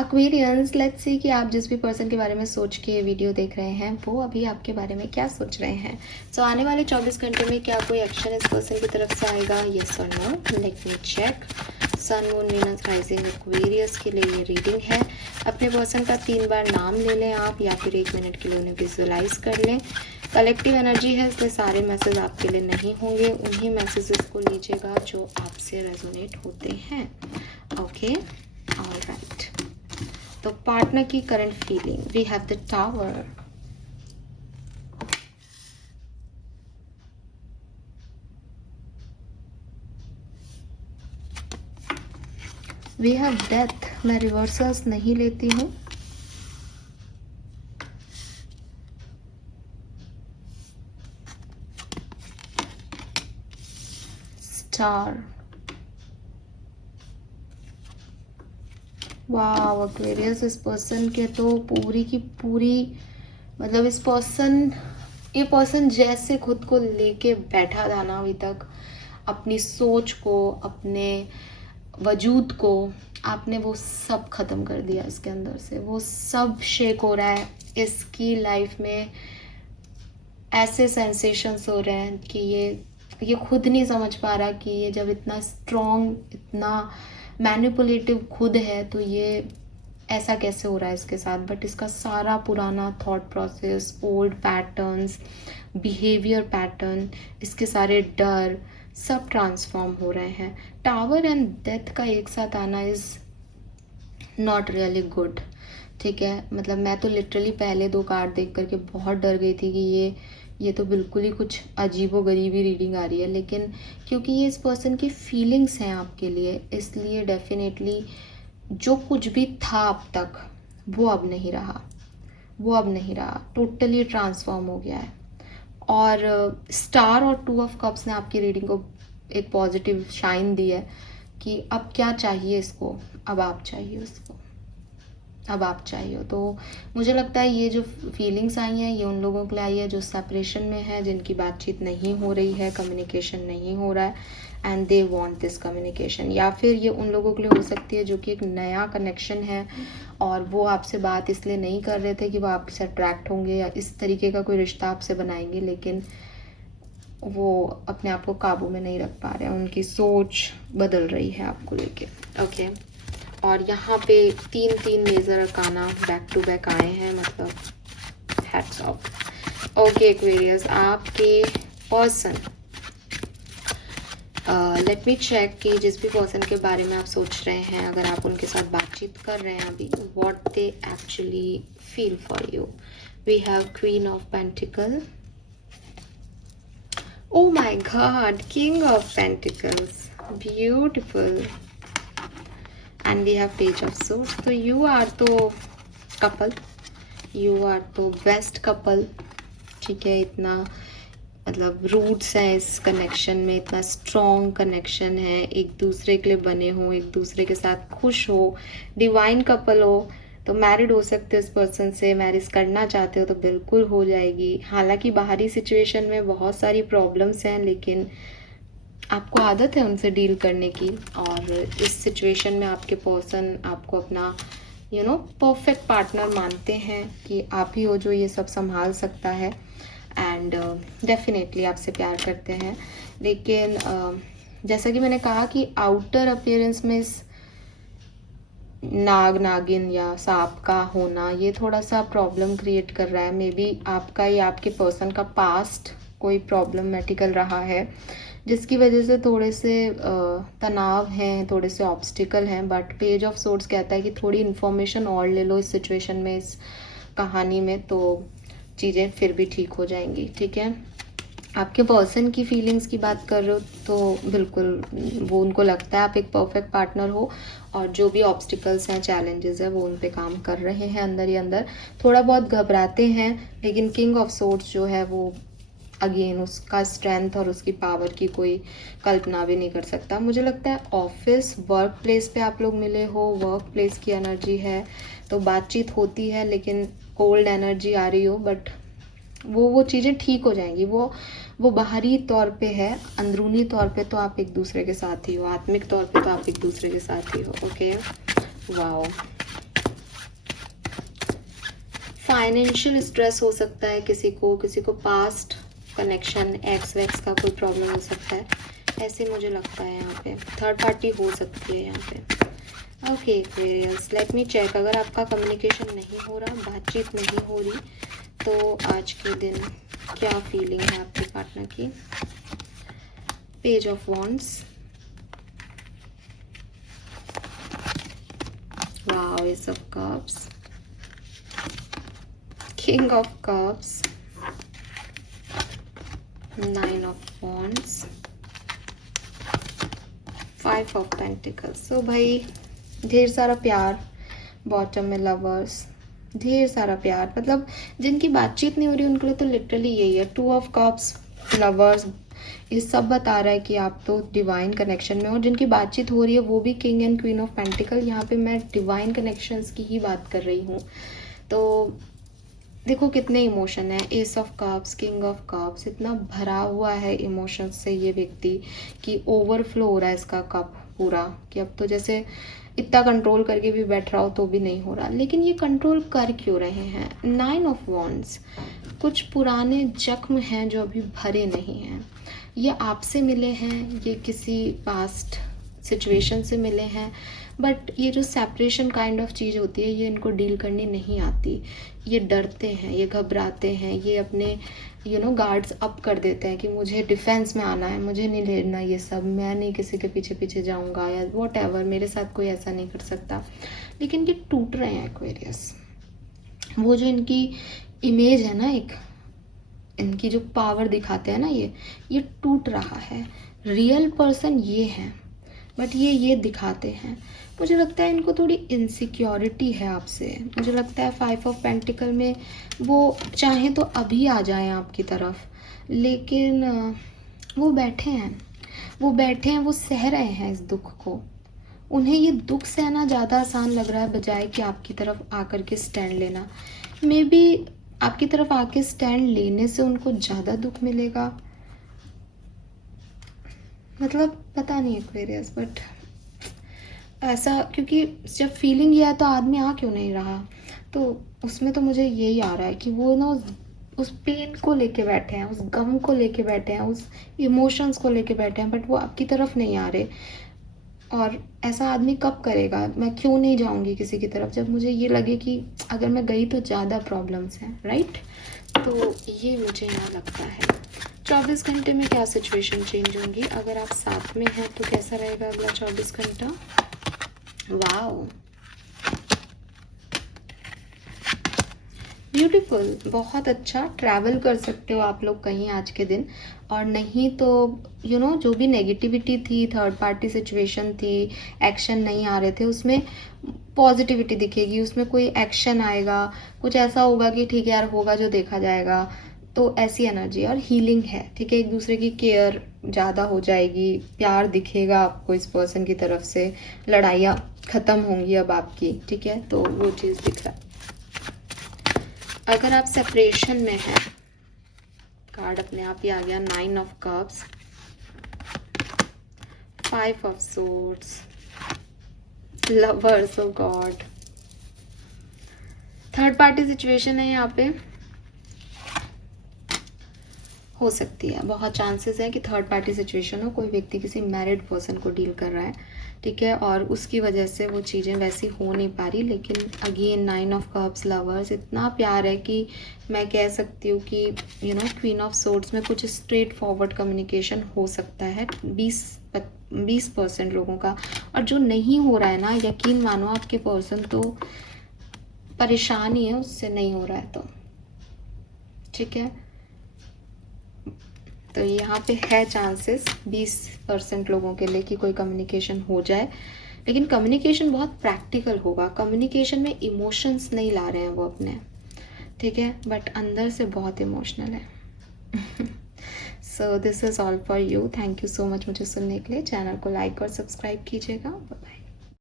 Aquarians, let's see कि आप जिस भी पर्सन के बारे में सोच के ये वीडियो देख रहे हैं वो अभी आपके बारे में क्या सोच रहे हैं। सो आने वाले 24 घंटे में क्या कोई एक्शन इस पर्सन की तरफ से आएगा, येस और no? Let me check. Sun, moon, Venus, rising, Aquarius के लिए ये रीडिंग है। अपने पर्सन का 3 बार नाम ले लें आप, या फिर 1 मिनट के लिए उन्हें विजुअलाइज कर लें। कलेक्टिव एनर्जी है, इसलिए सारे मैसेज आपके लिए नहीं होंगे, उन्हीं मैसेजेस को लीजिएगा जो आपसे रेजोनेट होते हैं। Okay, alright. तो पार्टनर की current feeling, we have the tower, we have death. मैं रिवर्सल्स नहीं लेती हूँ। स्टार, वाह एक्वेरियस, इस पर्सन के तो पूरी की पूरी मतलब ये पर्सन जैसे खुद को लेके बैठा था ना अभी तक, अपनी सोच को, अपने वजूद को, आपने वो सब खत्म कर दिया इसके अंदर से। वो सब शेक हो रहा है इसकी लाइफ में। ऐसे सेंसेशंस हो रहे हैं कि ये खुद नहीं समझ पा रहा कि ये जब इतना स्ट्रॉन्ग, इतना मैनिपुलेटिव खुद है तो ये ऐसा कैसे हो रहा है इसके साथ। बट इसका सारा पुराना thought process, old patterns, behaviour pattern, इसके सारे डर सब ट्रांसफॉर्म हो रहे हैं। टावर एंड डेथ का एक साथ आना इज नॉट रियली गुड, ठीक है। मतलब मैं तो लिटरली पहले 2 कार्ड देख करके बहुत डर गई थी कि ये तो बिल्कुल ही कुछ अजीबो गरीबी रीडिंग आ रही है। लेकिन क्योंकि ये इस पर्सन की फीलिंग्स हैं आपके लिए, इसलिए डेफिनेटली जो कुछ भी था अब तक वो अब नहीं रहा, टोटली ट्रांसफॉर्म हो गया है। और स्टार और 2 ऑफ कप्स ने आपकी रीडिंग को एक पॉजिटिव शाइन दी है कि अब क्या चाहिए इसको, अब आप चाहिए उसको, अब आप चाहिए। तो मुझे लगता है ये जो फीलिंग्स आई हैं ये उन लोगों के लिए आई है जो सेपरेशन में है, जिनकी बातचीत नहीं हो रही है, कम्युनिकेशन नहीं हो रहा है, and they want this communication. या फिर ये उन लोगों के लिए हो सकती है जो कि एक नया कनेक्शन है और वो आपसे बात इसलिए नहीं कर रहे थे कि वो आपसे अट्रैक्ट होंगे या इस तरीके का कोई रिश्ता आपसे बनाएंगे, लेकिन वो अपने आप को काबू में नहीं रख पा रहे हैं, उनकी सोच बदल रही है आपको लेके। ओके, और यहाँ पे 3 major arcana back to back आए हैं, मतलब हैट्स ऑफ। ओके एक्वेरियस, आपके पर्सन, लेट मी चेक कि जिस भी पर्सन के बारे में आप सोच रहे हैं, अगर आप उनके साथ बातचीत कर रहे हैं अभी, what they actually feel for you. We have queen of pentacle, oh my god, king of pentacles, beautiful, and we have page of swords. तो you are तो couple, you are तो best couple, ठीक है। इतना मतलब roots हैं इस connection में, इतना स्ट्रॉन्ग कनेक्शन है, एक दूसरे के लिए बने हो, एक दूसरे के साथ खुश हो, डिवाइन कपल हो। तो मैरिड हो सकते हो इस पर्सन से, मैरिज करना चाहते हो तो बिल्कुल हो जाएगी। हालांकि बाहरी सिचुएशन में बहुत सारी प्रॉब्लम्स हैं, लेकिन आपको आदत है उनसे डील करने की, और इस सिचुएशन में आपके पर्सन आपको अपना परफेक्ट पार्टनर मानते हैं कि आप ही हो जो ये सब संभाल सकता है, एंड डेफिनेटली आपसे प्यार करते हैं। लेकिन जैसा कि मैंने कहा कि आउटर अपीयरेंस में इस नागिन या सांप का होना ये थोड़ा सा प्रॉब्लम क्रिएट कर रहा है। मे बी आपका या आपके पर्सन का पास्ट कोई प्रॉब्लमेटिकल रहा है, जिसकी वजह से थोड़े से तनाव हैं, थोड़े से ऑब्स्टिकल हैं। बट पेज ऑफ सोर्ड्स कहता है कि थोड़ी इन्फॉर्मेशन और ले लो इस सिचुएशन में, इस कहानी में, तो चीज़ें फिर भी ठीक हो जाएंगी, ठीक है। आपके पर्सन की फीलिंग्स की बात कर रहे हो तो बिल्कुल वो उनको लगता है आप एक परफेक्ट पार्टनर हो, और जो भी ऑब्स्टिकल्स हैं, चैलेंजेस है, वो उन पे काम कर रहे हैं अंदर ही अंदर। थोड़ा बहुत घबराते हैं, लेकिन किंग ऑफ सोर्ड्स जो है वो अगेन उसका स्ट्रेंथ और उसकी पावर की कोई कल्पना भी नहीं कर सकता। मुझे लगता है ऑफिस, वर्क प्लेस पे आप लोग मिले हो, वर्क प्लेस की एनर्जी है, तो बातचीत होती है, लेकिन कोल्ड एनर्जी आ रही हो, बट वो चीज़ें ठीक हो जाएंगी। वो बाहरी तौर पे है, अंदरूनी तौर पे तो आप एक दूसरे के साथ ही हो, आत्मिक तौर पे तो आप एक दूसरे के साथ ही हो। ओके, वाओ, फाइनेंशियल स्ट्रेस हो सकता है किसी को पास्ट कनेक्शन एक्स वैक्स का कोई प्रॉब्लम हो सकता है, ऐसे मुझे लगता है यहाँ पे। थर्ड पार्टी हो सकती है यहाँ पे। Okay Aquarius, let me check. अगर आपका कम्युनिकेशन नहीं हो रहा, बातचीत नहीं हो रही, तो आज के दिन क्या फीलिंग है आपके पार्टनर की। Page of wands, wow, ace of cups, king of cups, 9 of wands, 5 of pentacles. So भाई ढेर सारा प्यार, बॉटम में लवर्स, ढेर सारा प्यार। मतलब जिनकी बातचीत नहीं हो रही उनके लिए तो लिटरली यही है। 2 ऑफ कप्स, लवर्स, ये सब बता रहा है कि आप तो डिवाइन कनेक्शन में हो। जिनकी बातचीत हो रही है वो भी king and queen of pentacle. यहाँ पे मैं डिवाइन कनेक्शंस की ही बात कर रही हूँ। तो देखो कितने इमोशन है। S of cups, king of cups, इतना भरा हुआ है इमोशंस से ये व्यक्ति कि ओवरफ्लो हो रहा है इसका कप पूरा, कि अब तो जैसे इतना कंट्रोल करके भी बैठ रहा हो तो भी नहीं हो रहा। लेकिन ये कंट्रोल कर क्यों रहे हैं? 9 ऑफ वॉन्ड्स, कुछ पुराने जख्म हैं जो अभी भरे नहीं हैं। ये आपसे मिले हैं, ये किसी पास्ट सिचुएशन से मिले हैं, बट ये जो सेपरेशन काइंड ऑफ चीज़ होती है ये इनको डील करनी नहीं आती। ये डरते हैं, ये घबराते हैं, ये अपने गार्ड्स अप कर देते हैं कि मुझे डिफेंस में आना है, मुझे नहीं लेना ये सब, मैं नहीं किसी के पीछे पीछे जाऊंगा या वॉट एवर, मेरे साथ कोई ऐसा नहीं कर सकता। लेकिन ये टूट रहे हैं एक्वेरियस। वो जो इनकी इमेज है ना, एक इनकी जो पावर दिखाते हैं ना, ये टूट रहा है। रियल पर्सन ये है, बट ये दिखाते हैं। मुझे लगता है इनको थोड़ी इनसिक्योरिटी है आपसे। मुझे लगता है 5 ऑफ पेंटिकल में वो चाहे तो अभी आ जाएं आपकी तरफ, लेकिन वो बैठे हैं, वो सह रहे हैं इस दुख को। उन्हें ये दुख सहना ज़्यादा आसान लग रहा है बजाय कि आपकी तरफ आकर के स्टैंड लेना। मे बी आपकी तरफ आके स्टैंड लेने से उनको ज़्यादा दुख मिलेगा। मतलब पता नहीं एक्वेरियस, बट ऐसा, क्योंकि जब फीलिंग ये है तो आदमी आ क्यों नहीं रहा। तो उसमें तो मुझे यही आ रहा है कि वो ना उस पेन को लेके बैठे हैं, उस गम को लेके बैठे हैं, उस इमोशंस को लेके बैठे हैं, बट वो आपकी तरफ नहीं आ रहे। और ऐसा आदमी कब करेगा? मैं क्यों नहीं जाऊंगी किसी की तरफ जब मुझे ये लगे कि अगर मैं गई तो ज़्यादा प्रॉब्लम्स हैं, राइट? तो ये मुझे यहाँ लगता है। 24 घंटे में क्या सिचुएशन चेंज होंगी? अगर आप साथ में हैं तो कैसा रहेगा अगला 24 घंटा? वाओ, ब्यूटीफुल, बहुत अच्छा। ट्रैवल कर सकते हो आप लोग कहीं आज के दिन। और नहीं तो जो भी नेगेटिविटी थी, थर्ड पार्टी सिचुएशन थी, एक्शन नहीं आ रहे थे, उसमें पॉजिटिविटी दिखेगी, उसमें कोई एक्शन आएगा, कुछ ऐसा होगा कि ठीक है यार, होगा जो देखा जाएगा। तो ऐसी एनर्जी और हीलिंग है, ठीक है। एक दूसरे की केयर ज़्यादा हो जाएगी, प्यार दिखेगा आपको इस पर्सन की तरफ से, लड़ाइयाँ ख़त्म होंगी अब आपकी, ठीक है। तो वो चीज़ दिख रहा है। अगर आप सेपरेशन में हैं, कार्ड अपने आप ही आ गया, 9 of cups, 5 of swords, lovers, oh god. Third party situation है यहाँ पे, हो सकती है, बहुत चांसेस है कि थर्ड पार्टी सिचुएशन हो। कोई व्यक्ति किसी मैरिड पर्सन को डील कर रहा है, ठीक है, और उसकी वजह से वो चीज़ें वैसी हो नहीं पा रही। लेकिन अगेन 9 ऑफ कप्स, लवर्स, इतना प्यार है कि मैं कह सकती हूँ कि क्वीन ऑफ सोर्ड्स में कुछ स्ट्रेट फॉरवर्ड कम्युनिकेशन हो सकता है 20% लोगों का। और जो नहीं हो रहा है ना, यकीन मानो आपके पर्सन तो परेशान ही है, उससे नहीं हो रहा है तो, ठीक है। तो यहाँ पे है चांसेस 20% लोगों के लिए कि कोई कम्युनिकेशन हो जाए। लेकिन कम्युनिकेशन बहुत प्रैक्टिकल होगा। कम्युनिकेशन में इमोशंस नहीं ला रहे हैं वो अपने, ठीक है, बट अंदर से बहुत इमोशनल है। So this is all for you. Thank you so much मुझे सुनने के लिए। चैनल को लाइक और सब्सक्राइब कीजिएगा। Bye bye.